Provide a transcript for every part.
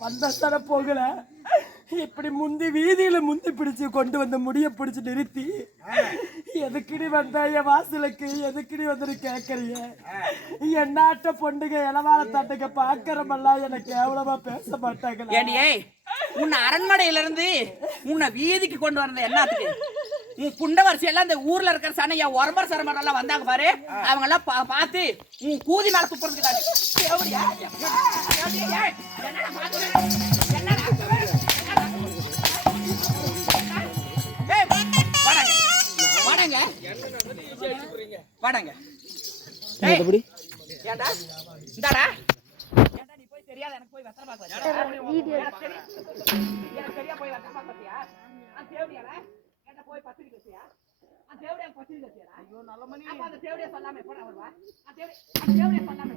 வந்தான போகல இப்படி முந்தி வீதியில முந்தி பிடிச்சு கொண்டு வந்த முடிய பிடிச்சு நிறுத்தி எதுக்குடி வந்த என் வாசலுக்கு எதுக்குடி வந்து கேக்குறீங்க என் நாட்ட பொண்டுங்க இளவார தட்டுங்க பாக்குறமெல்லாம் எனக்கு கேவலமா பேச மாட்டாங்க. ஏடியே உன்னை அரண்மனையில இருந்து உன்னை வீதிக்கு கொண்டு வந்த என்னத்துக்கு? உன் புண்ட வரிசையெல்லாம் இந்த ஊர்ல இருக்கிற சனையா ஒரம்பர் சரமர் எல்லாம் வந்தாங்க பாரு, அவங்க எல்லாம் பார்த்து உன் கூதி மேல துப்புறதுக்கு வாடங்க. ஏண்டா இந்தாடா, ஏண்டா நீ போய் தெரியாத எனக்கு போய் வெத்தலை பாக்க எனக்கு சரியா போய் வெத்தலை பாக்க பார்த்தியா? தேவடியால ஏண்டா போய் பத்திரி கட்டியா? தேவடியா பத்திரி கட்டியா? ஐயோ நல்ல மணி, அப்ப அந்த தேவடியா சொல்லாம போடா வருவா. தேவடியா சொல்லாம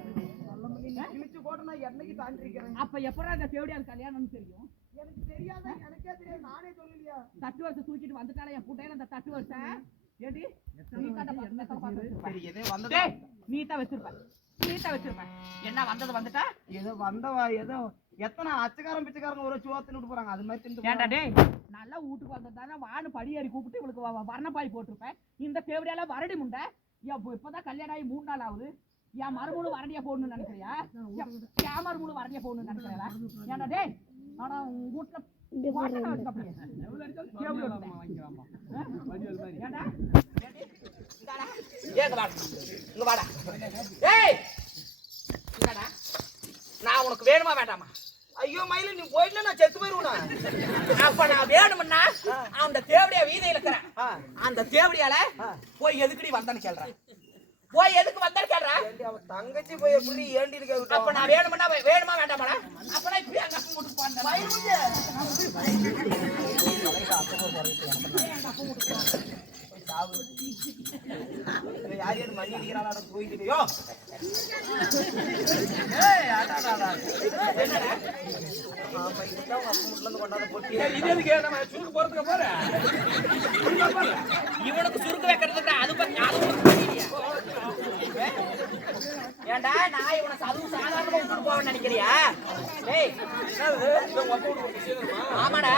நல்ல மணி கிழிச்சு போடனா என்னைக்கு தாண்டி இருக்கேன். அப்ப எப்பறா அந்த தேவடியால் கல்யாணம்னு தெரியும்? எனக்கு தெரியாத, எனக்கே தெரியாது, நானே சொல்லலையா. தட்டு வருஷ தூக்கிட்டு வந்துட்டால என் புட்டையில அந்த தட்டு வருஷ ஏடி நீட்டா வச்சிருப்ப. என்ன வந்தது வந்துட்டா ஏதோ வந்தவா ஏதோ எத்தனை அச்சக்காரன் பிச்சைக்காரங்க ஒரு சுவாத்தின்னு விட்டு போறாங்க. அது மாதிரி திண்டு ஏண்டா டேய், நல்லா வீட்டுக்கு வந்ததானே வானு படியேறி கூப்பிட்டு இவளுக்கு வர்ணப்பாய் போட்டிருப்பேன். இந்த தேவடியால வரடி முண்டை இப்பதான் கல்யாணம் ஆகி 3 நாள் ஆகுது. என் மறுமூணு வரண்டியா போடணும்னு நினைக்கிறியா? என் மறுமூணு வரண்டியா போடணும்னு நினைக்கிறா? ஏண்டா டேய், ஆனா உங்க வீட்டுல நான் உனக்கு வேணுமா வேண்டாமா? ஐயோ மயில நீ போயிட்டு நான் செத்து போயிருவேன். அப்ப நான் வேணும்னா அந்த தேவடியா வீதியில இருக்கிறேன், அந்த தேவடியால போய் எதுக்குடி வந்தான்னு சொல்றேன். போய் எதுக்கு வந்தான்னு சொல்றேன். தங்கச்சி போய் எப்படி ஏண்டி இருக்க? அப்ப நான் வேணும்னா வேணுமா வேண்டாமா? அப்பனா இப்படி அங்க கூட்டு யார் யார் மணி அடிக்கிறாள் போயிட்டு இவனுக்கு சுருக்கு வைக்கிறதுக்கு அது ஏண்டா நான் இவனை அதுவும் சாதாரணமா விட்டுட்டு போவேன்னு நினைக்கிறியா? ஆமாடா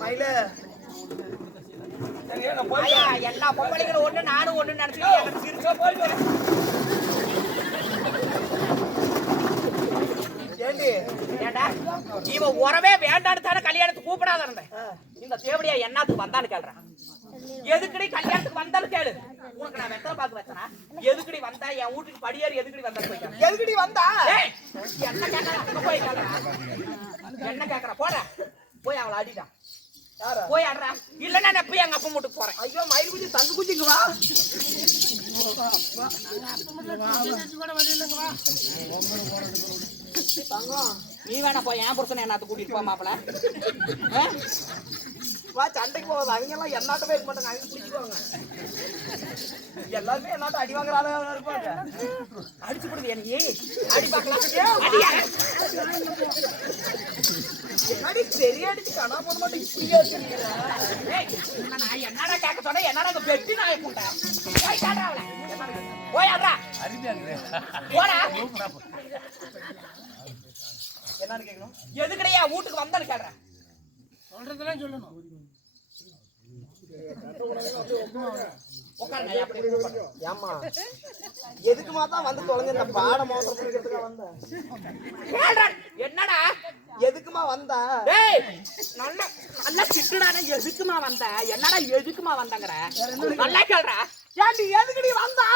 மயில எல்லா பொம்பளைங்களும் ஒண்ணு நானும் ஒண்ணு நினைச்சுக்கிட்டு ஏண்டா இவன் உறவே வேண்டான்னு தானே கல்யாணத்துக்கு கூப்பிடாத இருந்தேன். இந்த தேவடியா என்னத்துக்கு வந்தான்னு கேள்றேன். எதுக்குடி கல்யாணத்துக்கு வந்தாலும் கேளு. உனக்கு நான் வெத்தலை பாக்கு வச்சனா? எதுக்குடி வந்தா என் வீட்டுக்கு படியேறி எதுக்குடி வந்தாலும் போய் எதுக்குடி வந்தா என்ன கேட்கற? போய் கேட்கறா என்ன கேட்கற? போட போய் அவளை அடிடா, போய் ஆடுறா. இல்லன்னா நான் போய் எங்க அப்பா வீட்டுக்கு போறேன். ஐயோ மயில் குச்சி தங்கு குச்சிங்க வா. நீ வேணா போய் என் புருஷனை என்னத்த கூட்டிட்டு போ மாப்பிள. வா சண்டைக்கு போகாது. அவங்க எல்லாம் என்னாட்டமே இருக்க மாட்டாங்க, அவங்க பிடிச்சிக்குவாங்க. எல்லாருமே என்னாட்ட அடி வாங்குற ஆளா இருப்பாங்க. அடிச்சு போடுது எனக்கு அடி பார்க்கலாம். அடி சரியா அடிச்சு காணா போட மாட்டேன். இப்படியா நான் என்னடா கேட்க சொன்னேன்? என்னடா இந்த பெட்டி நாயை கூட்டா போய் காட்டுறா அவளை. போய் ஆடுறா போடா. என்னன்னு கேட்கணும்? எதுக்கடையா வீட்டுக்கு வந்தான்னு கேட்றேன். சொல்றதெல்லாம் சொல்லணும். ஏமா எதுக்குமா தான் வந்து தொலைஞ்ச இந்த பாட மோசத்துக்கு வந்த? என்னடா எதுக்குமா வந்தா? டேய் நல்லா நல்லா திட்டுடானே. எதுக்குமா வந்த? என்னடா எதுக்குமா வந்தங்கற? நல்லா கேளுடா. ஏண்டி எதுக்குடி வந்தா?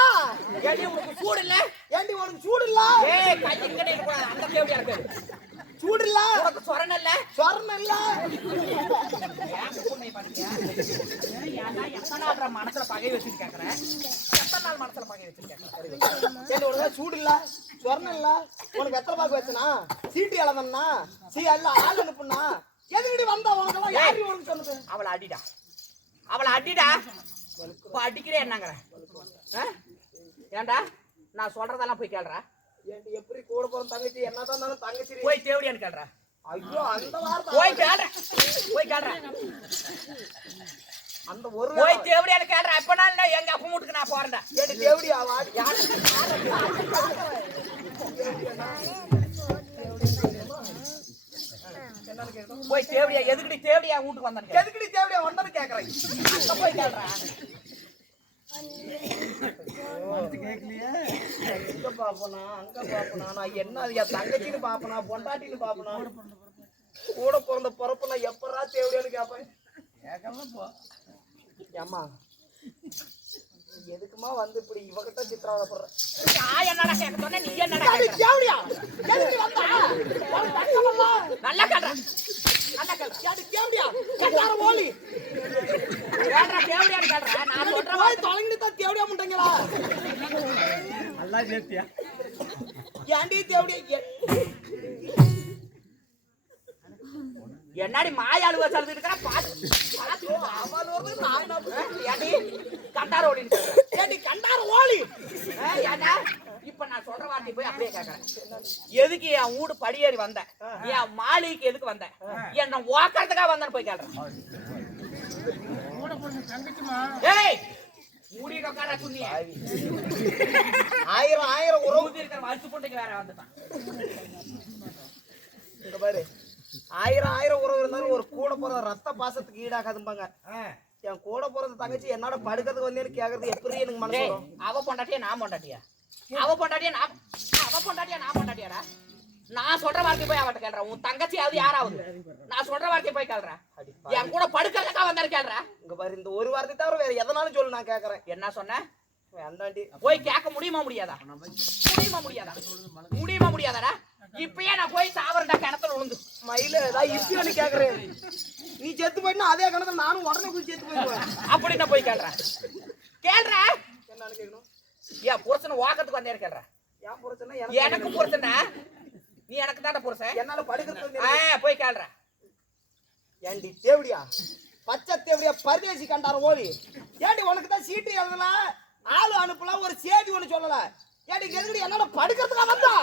ஏண்டி உனக்கு சூடு இல்ல? ஏண்டி உனக்கு சூடு இல்ல? ஏய் கை இங்க நிக்க கூடாது. அந்த தேவடியா இருக்கு. சூடு இல்ல? உனக்கு சொரண இல்ல? சொரண இல்ல? ஏன் புண்ணை பண்ணியா? ஏன்டா எத்தனை நாள் மனசுல பகை வச்சிட்டு கேக்குற? எத்தனை நாள் மனசுல பகை வச்சிட்டு கேக்குற? ஏண்டி உனக்கு சூடு இல்ல? சொரண இல்ல? உனக்கு வெத்தலை பாக்கு வச்சனா? சீட்டு இளவன்னா? அல்ல ஆள் அனுப்புனா? எதுக்குடி வந்தா? உனக்கு யாரு உனக்கு சொன்னது? அவளை அடிடா, அவளை அடிடா. அடிக்கிறே என்னங்கற? ஏண்டா நான் சொல்றதெல்லாம் போய் கேளுடா. ஏண்டி எப்படி கூட போற தங்கச்சி என்னதான் இருந்தாலும் தங்கச்சி போய் தேவடியான்னு கேளுடா. ஐயோ அந்த வார்த்தை போய் கேளுடா, போய் கேளுடா. அந்த ஒரு போய் தேவடியால கேடுற அப்பனால எங்க அப்பா வீட்டுக்கு நான் போறேன்டா. ஏடி தேவடியா வாடி போய் தேவடியா எதுக்குடி தேவடியா வீட்டுக்கு வந்தானே? எதுக்குடி தேவடியா வந்தன்னு கேக்குறேன். அங்க போய் கேடுறா. எங்க பாப்பனா அங்க பாப்பனா நான் என்ன என் தங்கச்சின்னு பாப்பனா பொண்டாட்டின்னு பாப்பனா கூட பிறந்த பொறப்பு நான் எப்படா தேவடியான்னு கேப்பேன். ஏம்மா எதுக்குமா வந்து இப்படி இவகிட்ட சித்திராவதை போடுற? நான் என்னடா கேட்க சொன்னேன், நீ என்னடா கேட்க? தேவடியா எதுக்கு வந்தா ஒரு தங்கமல்ல நல்லா கேடுறா. நல்லா கேடுறா. யாரு தேவடியா கட்டார ஓலி கேடுறா தேவடியா கேடுறா. நான் சொல்ற போய் தொலைங்கிட்டு தான் தேவடியா முண்டங்களா நல்லா சேர்த்தியா ஏன்டி தேவடியா என்னடி மாயாளு வசல்து இருக்கற பாத்து அவள் வந்து நான் ஏடி கண்டார ஓடின்னு சொல்ற. ஏடி கண்டார ஓலி ஏடா இப்ப நான் சொல்ற வார்த்தை போய் அப்படியே கேக்குறேன். எதுக்கு என் வீடு படியேறி வந்த? என் மாளிகைக்கு எதுக்கு வந்த? என்ன ஓக்கறதுக்கா வந்தேன்னு போய் கேக்குறேன். ஏய் மூடி உட்கார சுண்ணி. ஆயிரம் உறவு இருக்கிற வச்சு பொண்ணுக்கு வேற வந்துட்டான். இங்க பாரு ஆயிரம் உறவு இருந்தாலும் ஒரு கூட போறது ரத்த பாசத்துக்கு ஈடாகாதும்பாங்க. என் கூட போறது தங்கச்சி என்னோட படுக்கிறதுக்கு வந்தேன்னு கேக்குறது எப்படி எனக்கு மனசு வரும்? அவ பொண்டாட்டியா நான் பொண்டாட்டியா? அவ பொண்டாட்டியா நான் பொண்டாட்டியாடா? நான் சொல்ற வார்த்தை போய் அவட்ட கேள்றா. உன் தங்கச்சியாவது யாராவது நான் சொல்ற வார்த்தை போய் கேள்றா. என் கூட படுக்கிறதுக்கா வந்தாரு கேள்றா. இங்க பாரு இந்த ஒரு வார்த்தை தவிர வேற எதனாலும் சொல்லு நான் கேக்குறேன். என்ன சொன்ன? அந்தாண்டி போய் கேட்க முடியுமா முடியாதா? முடியுமா முடியாதாடா? இப்பயே நான் போய் சாவரண்டா கிணத்துல விழுந்து. மயில ஏதாவது இஷ்டின்னு கேக்குறேன். நீ செத்து போயிட்டா அதே கணத்துல நானும் உடனே போய் செத்து போயிடுவேன். அப்படி நான் போய் கேள்றா. என்னன்னு கேட்கணும்? ஏன் புருஷனை வாக்கத்துக்கு வந்தே கேள்றா. ஏன் புருஷனா எனக்கு புருஷனா? நீ எனக்கு தானே புருஷன். என்னால படுக்கிறது போய் கேள்றா. ஏண்டி தேவடியா பச்சை தேவடியா பரதேசி கண்டார ஓடி ஏண்டி உனக்கு தான் சீட்டு எழுதல ஆளு அனுப்பல ஒரு சேதி ஒண்ணு சொல்லல ஏண்டி எதுக்கு என்னோட படுக்கிறதுக்கா வந்தா